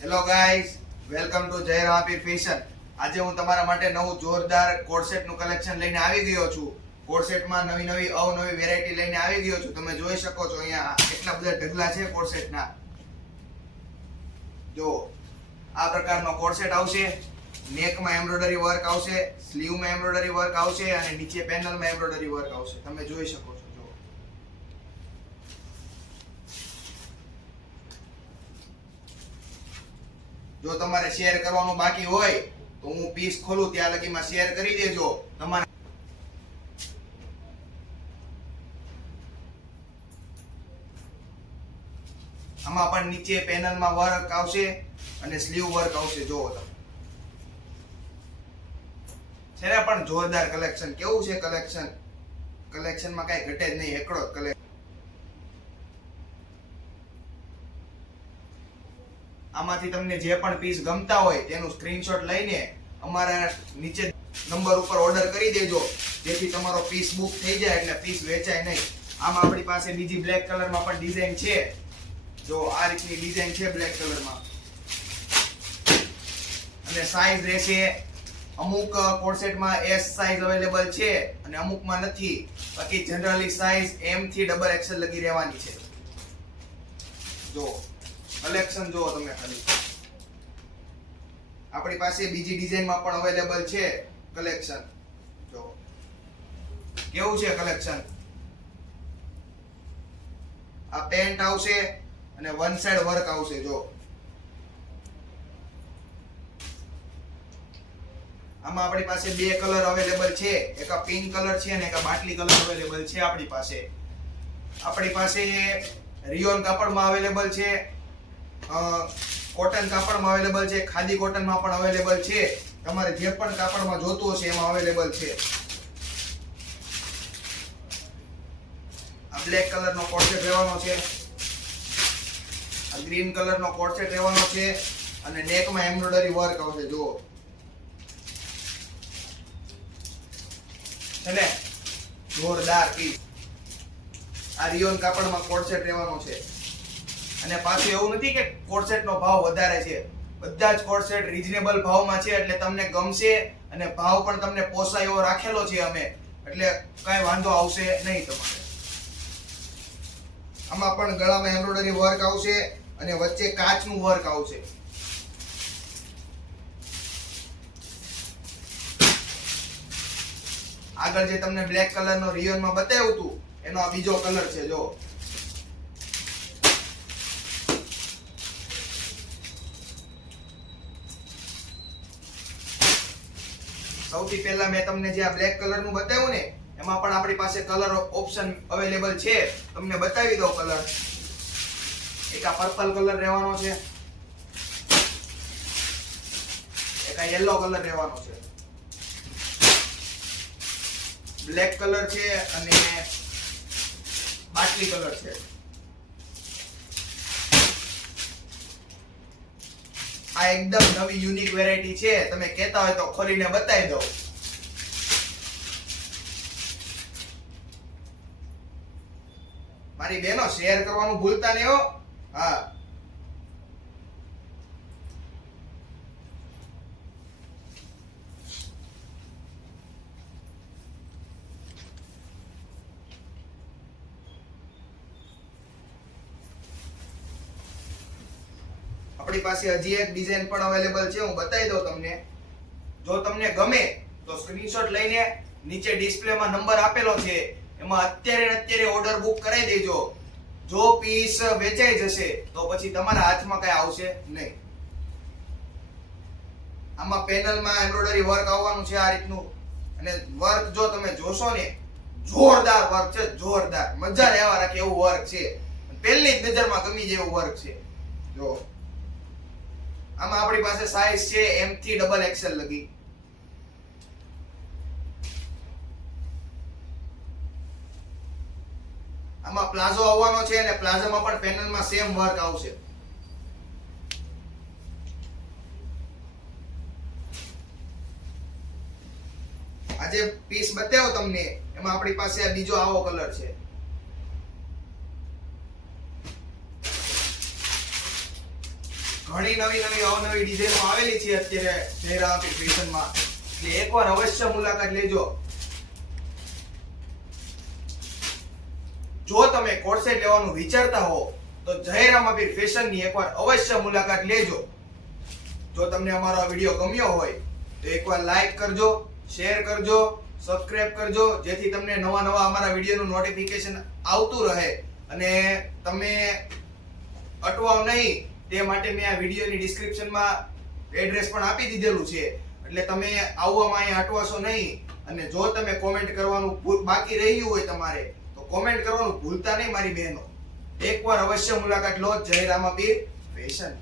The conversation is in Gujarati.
હેલો ગાઈઝ, વેલકમ ટુ જય રાપી ફેશન. આજે હું તમારા માટે નવું જોરદાર કોડસેટ નું કલેક્શન લઈને આવી ગયો છું. કોડસેટ માં નવી અવનવી વેરાયટી લઈને આવી ગયો છું. તમે જોઈ શકો છો અહીંયા કેટલા બધા ઢગલા છે કોડસેટ ના. જો આ પ્રકારનો કોડસેટ આવશે. નેક માં એમ્બ્રોઇડરી વર્ક આવશે, સ્લીવ માં એમ્બ્રોઇડરી વર્ક આવશે અને નીચે પેનલ માં એમ્બ્રોઇડરી વર્ક આવશે. તમે જોઈ શકો છો. જો તમારે શેર કરવાનું બાકી હોય તો હું પીસ ખોલું ત્યાં લગીમાં શેર કરી દેજો. તમારે આમાં પણ નીચે પેનલમાં વર્ક આવશે અને સ્લીવ વર્ક આવશે. જોવો તમે છે ને, પણ જોરદાર કલેક્શન. કેવું છે કલેક્શનમાં કઈ ઘટે જ નહીં, એકડો જ કલેક્શન. આમાંથી તમને જે પણ પીસ ગમતા હોય તેનું સ્ક્રીનશોટ લઈને અમારા નીચે નંબર ઉપર ઓર્ડર કરી દેજો, જેથી તમારો પીસ બુક થઈ જાય એટલે પીસ વેચાય નહીં. આમાં આપણી પાસે બીજી બ્લેક કલરમાં પણ ડિઝાઇન છે. જો આ રીતની ડિઝાઇન છે બ્લેક કલરમાં. અને સાઈઝ રહેશે, અમુક કોડસેટમાં S સાઈઝ અવેલેબલ છે અને અમુકમાં નથી. બાકી જનરલી સાઈઝ M થી XXL લગી રહેવાની છે. જો કલેક્શન જુઓ તમે ખાલી. આપણી પાસે બીજી ડિઝાઇનમાં પણ અવેલેબલ છે કલેક્શન. જો કેવું છે કલેક્શન. આ પેન્ટ આવશે અને વન સાઈડ વર્ક આવશે. જો આમાં આપણી પાસે બે કલર અવેલેબલ છે. એક આ પિંક કલર છે અને એક આ બાટલી કલર અવેલેબલ છે આપણી પાસે. આપણી પાસે રિયોન કાપડમાં અવેલેબલ છે, કોટન કાપડમાં અવેલેબલ છે, ખાદી કોટનમાં પણ અવેલેબલ છે. તમારે જે પણ કાપડમાં જોતું હશે એમાં અવેલેબલ છે. આ બ્લેક કલરનો કોડસેટ રહેવાનો છે, આ ગ્રીન કલરનો કોડસેટ રહેવાનો છે અને નેકમાં એમ્બ્રોઇડરી વર્ક આવશે. જુઓ છે જોરદાર પીસ. આ રિયોન કાપડમાં કોડસેટ રહેવાનો છે. અને પાછું એવું નથી કે કોડસેટ નો ભાવ વધારે છે. બધા જ કોડસેટ રીઝનેબલ ભાવમાં છે એટલે તમને ગમશે અને ભાવ પણ તમને પોસાય એવો રાખેલો છે અમે, એટલે કઈ વાંધો આવશે નહીં તમારે. આમાં પણ ગળામાં એમ્બ્રોઇડરી વર્ક આવશે અને વચ્ચે કાચનું વર્ક આવશે. આગળ જે તમને બ્લેક કલરનો રિયોનમાં બતાવ્યું હતું એનો આ બીજો કલર છે. જો સૌથી પહેલા મેં તમને જે આ બ્લેક કલર નું બતાવ્યું ને એમાં પણ આપણી પાસે કલર ઓપ્શન અવેલેબલ છે. તમને બતાવી દઉં કલર. એક આ પર્પલ કલર રહેવાનો છે, એક આ યલો કલર રહેવાનો છે, બ્લેક કલર છે અને બાટલી કલર છે. આ એકદમ નવી યુનિક વેરાયટી છે. તમે કહેતા હોય તો ખોલીને બતાવી દઉં. મારી બહેનો શેર કરવાનું ભૂલતા નહીં હો. હા, આપણી પાસે હજી એક ડિઝાઇન પણ અવેલેબલ છે. હું બતાવી દઉં તમને. જો તમને ગમે તો સ્ક્રીનશોટ લઈને નીચે ડિસ્પ્લેમાં નંબર આપેલો છે એમાં અત્યારે ઓર્ડર બુક કરાવી દેજો. જો પીસ વેચાઈ જશે તો પછી તમારા હાથમાં કઈ આવશે નહીં. આમાં પેનલમાં એમ્બ્રોઇડરી વર્ક આવવાનું છે આ રીતનું. અને વર્ક જો તમે જોશો ને, જોરદાર વર્ક છે, જોરદાર. મજા લેવા રાખે એવું વર્ક છે. પહેલી જ નજરમાં ગમી જેવું વર્ક છે. જો આમાં આપણી પાસે સાઈઝ છે M થી XXL લગી. આમાં પ્લાઝો આવવાનો છે અને પ્લાઝામાં પણ પેનલમાં સેમ વર્ક આવશે. આજે પીસ બતાવ્યો તમને એમાં આપણી પાસે આ બીજો આવો કલર છે. ઘણી નવી નવી અવનવી ડિઝાઇનો આવેલી છે અત્યારે જયરામાપીર ફેશનમાં, એટલે એકવાર અવશ્ય મુલાકાત લેજો. જો તમે કોટ સેટ લેવાનું વિચારતા હો તો જયરામાપીર ફેશનની એકવાર અવશ્ય મુલાકાત લેજો. જો તમને અમારો આ વિડીયો ગમ્યો હોય તો એકવાર લાઈક કરજો, શેર કરજો, સબસ્ક્રાઇબ કરજો, જેથી તમને નવા નવા અમારા વિડીયોનું નોટિફિકેશન આવતું રહે અને તમે અટવાવ નહીં તે માટે મેં આ વિડીયોની ડિસ્ક્રિપ્શનમાં એડ્રેસ પણ આપી દીધેલું છે, એટલે તમે આવવામાં અહીંયા અટવાશો નહીં. અને જો તમે કોમેન્ટ કરવાનું બાકી રહ્યું હોય તમારે તો કોમેન્ટ કરવાનું ભૂલતા નહીં મારી બહેનો. એકવાર અવશ્ય મુલાકાત લો જયરામાપીર ફેશન.